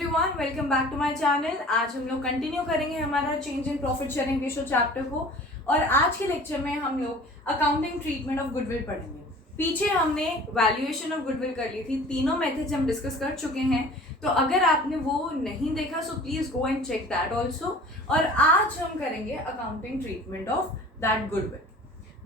Everyone, welcome back to my channel. आज हम लोग कंटिन्यू करेंगे हमारा change in profit sharing ratio chapter को। और आज के लेक्चर में हम लोग अकाउंटिंग ट्रीटमेंट ऑफ गुडविल पढ़ेंगे। पीछे हमने वैल्यूएशन ऑफ गुडविल कर ली थी, तीनों मेथड्स हम डिस्कस कर चुके हैं। तो अगर आपने वो नहीं देखा so please go and check that also. और आज हम करेंगे accounting treatment of that goodwill.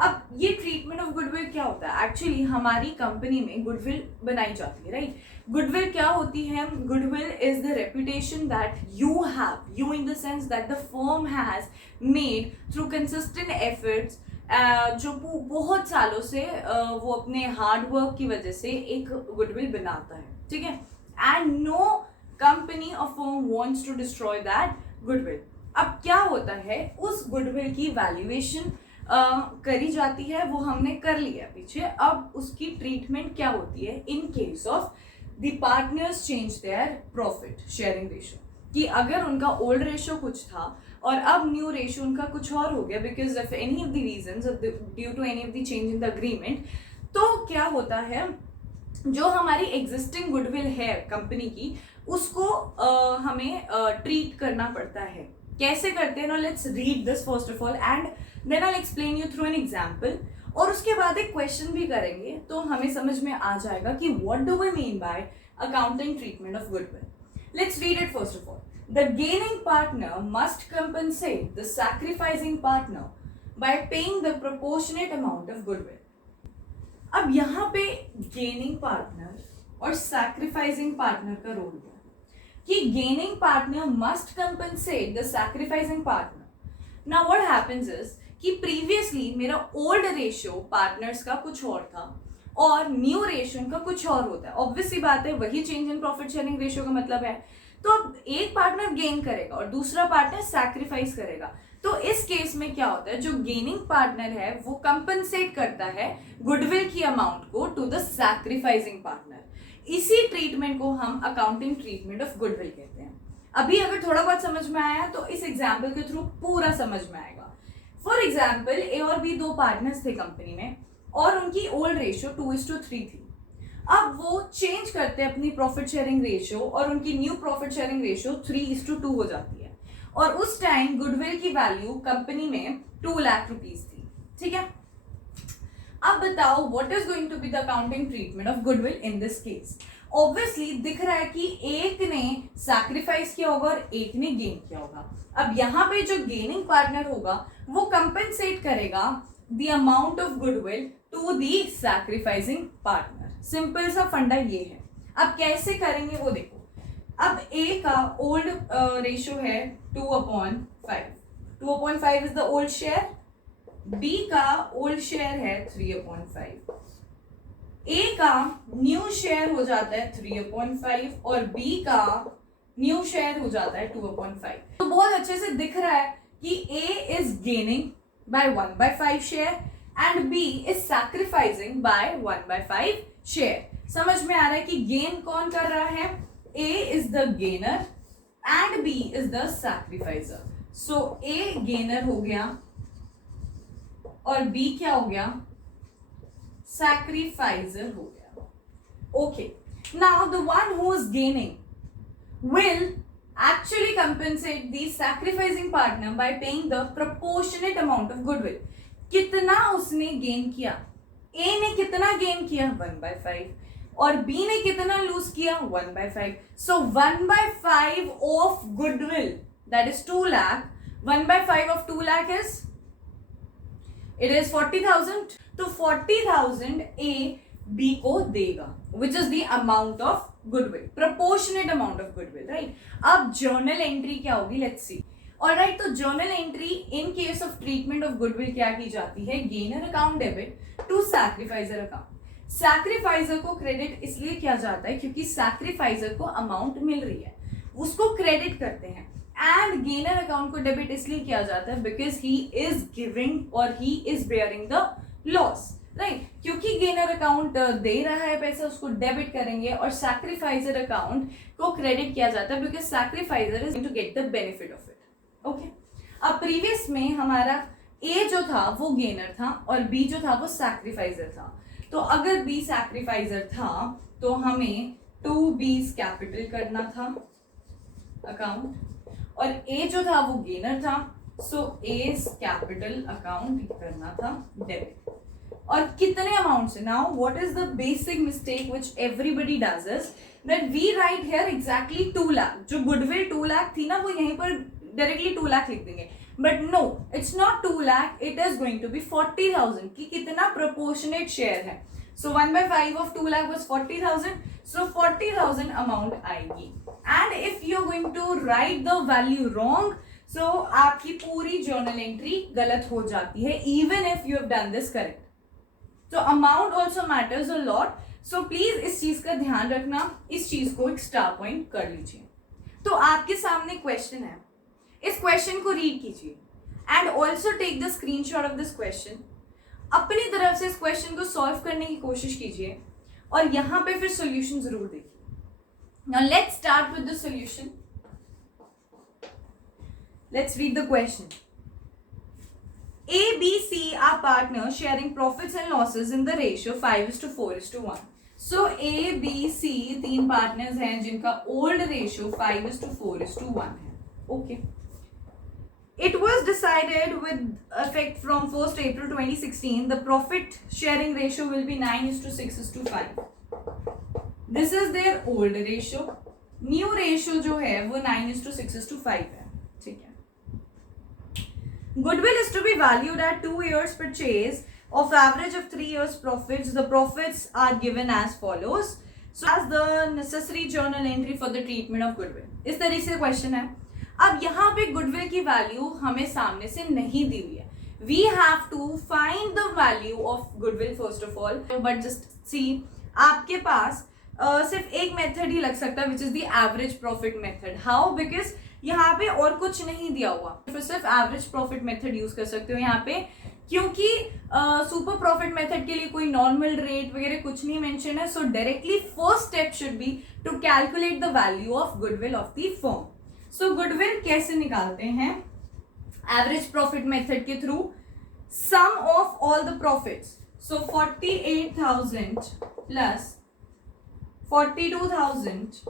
अब ये ट्रीटमेंट ऑफ गुडविल क्या होता है? एक्चुअली हमारी कंपनी में गुडविल बनाई जाती है, राइट? गुडविल क्या होती है? Goodwill is the reputation that you have, you in the sense that the firm has made through consistent efforts, जो बहुत सालों से वो अपने हार्ड वर्क की वजह से एक गुडविल बनाता है, ठीक है? एंड नो कंपनी और firm wants to destroy that goodwill. अब क्या होता है, उस गुडविल की वैल्यूएशन करी जाती है, वो हमने कर लिया पीछे। अब उसकी ट्रीटमेंट क्या होती है इन case of the partners change their profit sharing ratio, कि अगर उनका ओल्ड रेशियो कुछ था और अब न्यू रेशियो उनका कुछ और हो गया because of any of the reasons, due to any of the change in the agreement, तो क्या होता है, जो हमारी एग्जिस्टिंग गुडविल है कंपनी की, उसको हमें ट्रीट करना पड़ता है। कैसे करते हैं ना, let's read this first of all and then I explain you through an example. और उसके बाद एक क्वेश्चन भी करेंगे तो हमें समझ में आ जाएगा कि what do we mean by accounting treatment of goodwill. Let's read it first of all. The gaining partner must compensate the sacrificing partner by paying the proportionate amount of goodwill. अब यहाँ पे गेनिंग पार्टनर और sacrificing partner का role है कि gaining partner must compensate the sacrificing partner. Now what happens is कि previously मेरा old ratio partners का कुछ और था और न्यू रेशियो का कुछ और होता है। ऑब्वियसली बात है, वही change in profit sharing ratio का मतलब है। तो अब एक पार्टनर गेन करेगा और दूसरा पार्टनर सैक्रिफाइस करेगा। तो इस केस में क्या होता है, जो गेनिंग पार्टनर है वो कंपनसेट करता है गुडविल की अमाउंट को टू द सैक्रिफाइसिंग पार्टनर। इसी ट्रीटमेंट को हम अकाउंटिंग ट्रीटमेंट ऑफ गुडविल कहते हैं। अभी अगर थोड़ा बहुत समझ में आया तो इस एग्जाम्पल के थ्रू पूरा समझ में आएगा। फॉर एग्जाम्पल, ए और बी दो पार्टनर्स थे कंपनी में और उनकी ओल्ड रेशियो 2:3 थी। अब वो चेंज करते हैं अपनी प्रॉफिट शेयरिंग रेशियो और उनकी न्यू प्रॉफिट शेयरिंग रेशियो 3:2 हो जाती है। और उस टाइम गुडविल की वैल्यू कंपनी में 2 लाख रुपीज थी, ठीक है? अब बताओ what is going to be the accounting treatment of goodwill in this case. Obviously दिख रहा है कि एक ने सैक्रिफाइस किया होगा और एक ने गेन किया होगा। अब यहाँ पे जो गेनिंग पार्टनर होगा वो कंपेंसेट करेगा the amount of goodwill to the sacrificing partner. Simple सा फंडा ये है। अब कैसे करेंगे वो देखो। अब ए का ओल्ड रेशियो है 2/5, 2/5 is the old share. B का ओल्ड शेयर है 3/5। ए का न्यू शेयर हो जाता है 3/5 और बी का न्यू शेयर हो जाता है 2/5। तो बहुत अच्छे से दिख रहा है कि A is gaining by 1/5 share and B is sacrificing by 1/5 share. समझ में आ रहा है कि गेन कौन कर रहा है? A is the gainer and B is the sacrificer. So A gainer हो गया और बी क्या हो गया? सैक्रिफाइसर हो गया। Okay, now the one who is gaining will actually compensate the sacrificing partner by paying the proportionate amount of goodwill. कितना उसने गेन किया? A ने कितना गेन किया? 1/5 और B ने कितना लूज किया? 1/5. So 1/5 of goodwill, that is 2 lakh. 1/5 of 2 lakh is, it is 40,000. तो 40,000 A B को देगा, which is the amount of goodwill, proportionate amount of goodwill, right? अब जर्नल एंट्री क्या होगी, लेट्स सी। ऑलराइट, तो journal entry in case of treatment of goodwill क्या की जाती है? Gainer account debit to sacrificer account. Sacrificer को credit इसलिए किया जाता है क्योंकि सैक्रिफाइजर को अमाउंट मिल रही है, उसको क्रेडिट करते हैं। एंड गेनर अकाउंट को डेबिट इसलिए किया जाता है बिकॉज ही इज गिविंग और he is bearing the loss, right? क्योंकि गेनर अकाउंट दे रहा है पैसा, उसको डेबिट करेंगे और सैक्रिफाइजर अकाउंट को क्रेडिट किया जाता है because sacrificer is going to get the benefit of it. Okay, अब प्रीवियस में हमारा ए जो था वो गेनर था और बी जो था वो सैक्रिफाइजर था। तो अगर बी सैक्रिफाइजर था तो हमें 2 B's कैपिटल करना था अकाउंट और ए जो था वो गेनर था, सो एज कैपिटल अकाउंट करना था डेबिट। और कितने अमाउंट से? Now what is the basic mistake which everybody does is that we write here exactly 2 lakh. जो गुडविल 2 लाख थी ना वो यहीं पर डायरेक्टली 2 लाख लिख देंगे, but no, it's not 2 lakh, it is going to be 40,000 की कितना प्रोपोर्शनेट शेयर है। So 1/5 of 2 lakh was 40,000, so 40,000 amount आएगी। And if you are going to write the value wrong, so आपकी पूरी जर्नल एंट्री गलत हो जाती है, even if you have done this correct. तो amount also matters a lot, so please इस चीज का ध्यान रखना, इस चीज को एक स्टार पॉइंट कर लीजिए। तो आपके सामने क्वेश्चन है, इस क्वेश्चन को रीड कीजिए and also take the screenshot of this question. अपनी तरफ से इस क्वेश्चन को सॉल्व करने की कोशिश कीजिए और यहां पे फिर सॉल्यूशन जरूर देखिए। Now let's start with the solution. Let's read the question. A, B, C are partners sharing profits and losses in the ratio 5:4:1. So A, B, C तीन पार्टनर्स हैं जिनका ओल्ड रेशियो 5:4:1 है। Okay, it was decided with effect from 1st April 2016 the profit sharing ratio will be 9:6:5. This is their old ratio. New ratio जो है वो 9:6:5 है। ठीक है। Goodwill is to be valued at 2 years purchase of average of 3 years profits. The profits are given as follows. So as the necessary journal entry for the treatment of goodwill. इस तरीके से question है। अब यहाँ पे goodwill की value हमें सामने से नहीं दी हुई है। We have to find the value of goodwill first of all. But just see, आपके पास सिर्फ एक मेथड ही लग सकता है, which is the average profit method. How? Because यहाँ पे और कुछ नहीं दिया हुआ, फिर सिर्फ एवरेज प्रॉफिट मेथड यूज कर सकते हो यहाँ पे, क्योंकि सुपर प्रॉफिट मेथड के लिए कोई नॉर्मल रेट वगैरह कुछ नहीं मेंशन है। So directly first step should be to calculate the value of goodwill of the firm. So goodwill कैसे निकालते हैं? एवरेज प्रॉफिट मेथड के through, sum of all the profits. So 48,000 plus 42,000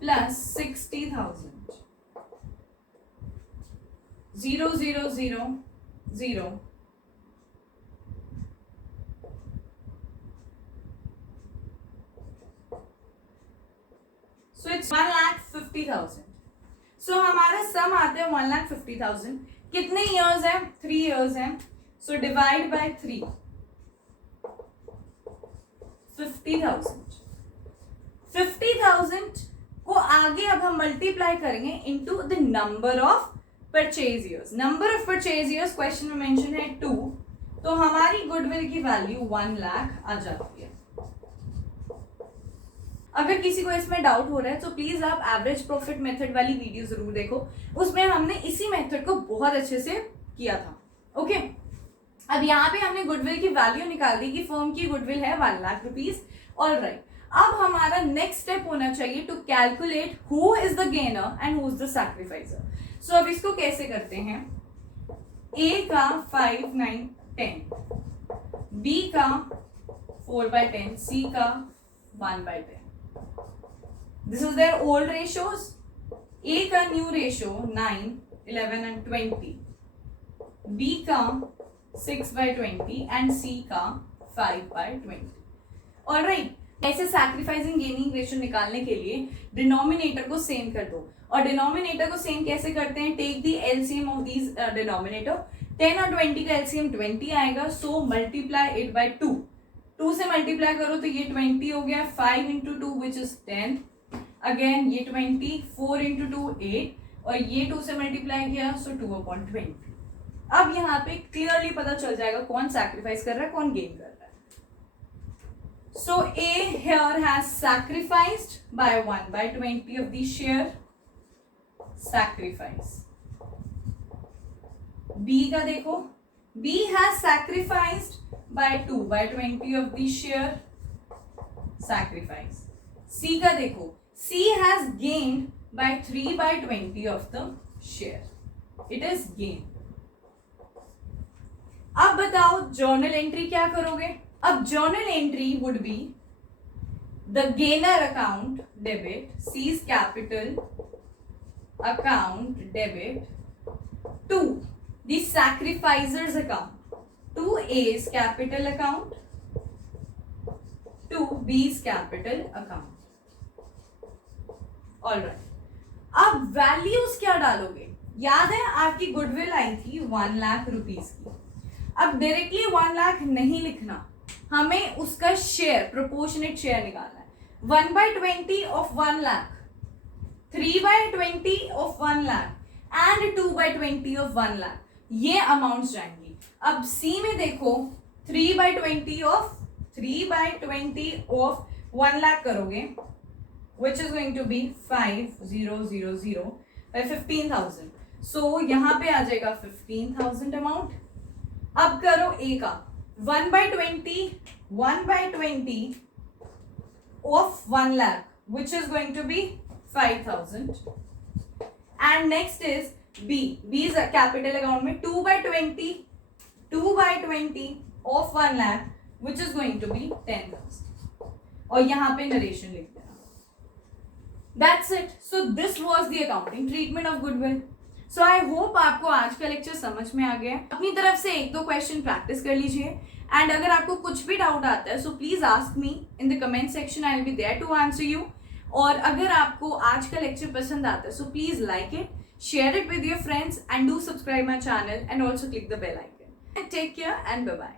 plus 60,000, 0, 0, 0, 0, so it's 1,50,000. so हमारा सम आता है 1,50,000। कितने years है? 3 years है। so divide by 3, 50,000। 50,000 को आगे अब हम मल्टीप्लाई करेंगे into the number of purchase years. Number of purchase years question में मेंशन है 2, तो हमारी गुडविल की वैल्यू 1 लाख आ जाती है। अगर किसी को इसमें डाउट हो रहा है तो प्लीज आप एवरेज प्रॉफिट मेथड वाली वीडियो जरूर देखो, उसमें हमने इसी मेथड को बहुत अच्छे से किया था। ओके, अब यहाँ पे हमने गुडविल की वैल्यू निकाल दी कि फर्म की गुडविल है 1 लाख रुपीज। ऑलराइट, अब हमारा नेक्स्ट स्टेप होना चाहिए to calculate who is the gainer and who is the sacrificer. So अब इसको कैसे करते हैं? ए का 5, 9, 10, बी का 4/10, सी का 1/10। This is their old ratios. A का न्यू रेशियो 9, 11 एंड 20, बी का 6/20 एंड सी का 5/20। ऑलराइट, ऐसे सैक्रिफाइसिंग गेनिंग रेशियो निकालने के लिए डिनोमिनेटर को सेम कर दो। और डिनोमिनेटर को सेम कैसे करते हैं? Take the LCM of these denominator. 10 और 20 का एलसीएम 20 आएगा, सो मल्टीप्लाई इट बाय 2। 2 से मल्टीप्लाई करो तो ये 20 हो गया। 5 into 2 विच इज 10, अगेन ये 20, 4 into 2 8, और ये 2 से मल्टीप्लाई किया सो 2/20। अब यहाँ पे क्लियरली पता चल जाएगा कौन सैक्रिफाइस कर रहा है, कौन गेन कर रहा है। So A here has sacrificed by 1/20 of the share, sacrifice. B का देखो, B has sacrificed by 2/20 of the share, sacrifice. C का देखो, C has gained by 3/20 of the share, it is gain. अब बताओ journal entry क्या करोगे? अब journal entry would be the gainer account debit, seize capital account debit to the sacrificers account. To A's capital account to B's capital account. Alright. अब values क्या डालोगे? याद है आपकी गुडविल आई थी 1 लाख रुपीस की. अब डायरेक्टली 1 लाख नहीं लिखना, हमें उसका शेयर, प्रोपोर्शनेट शेयर निकालना है. 1/20 of 1 lakh, 3/20 of 1 lakh and 2/20 of 1 lakh. ये अमाउंट्स जाएंगी. अब सी में देखो 3/20 of 1 lakh करोगे, which is going to be 5000 by 15,000. So यहाँ पे आ जाएगा 15,000 अमाउंट. अब करो ए का 1/20 of 1 lakh, which is going to be 5,000. And next is B. B is a capital account में 2/20 of 1 lakh, which is going to be 10,000. और यहाँ पे नरेशन लिख देना. That's it. So this was the accounting treatment of goodwill. So I hope आपको आज का lecture समझ में आ गया. अपनी तरफ से 1-2 क्वेश्चन प्रैक्टिस कर लीजिए. एंड अगर आपको कुछ भी डाउट आता है, so please ask me in the comment section. I will be there to answer you. और अगर आपको आज का लेक्चर पसंद आता है, so please like it, share it with your friends, and do subscribe my channel and also click the bell icon. Take care and bye bye.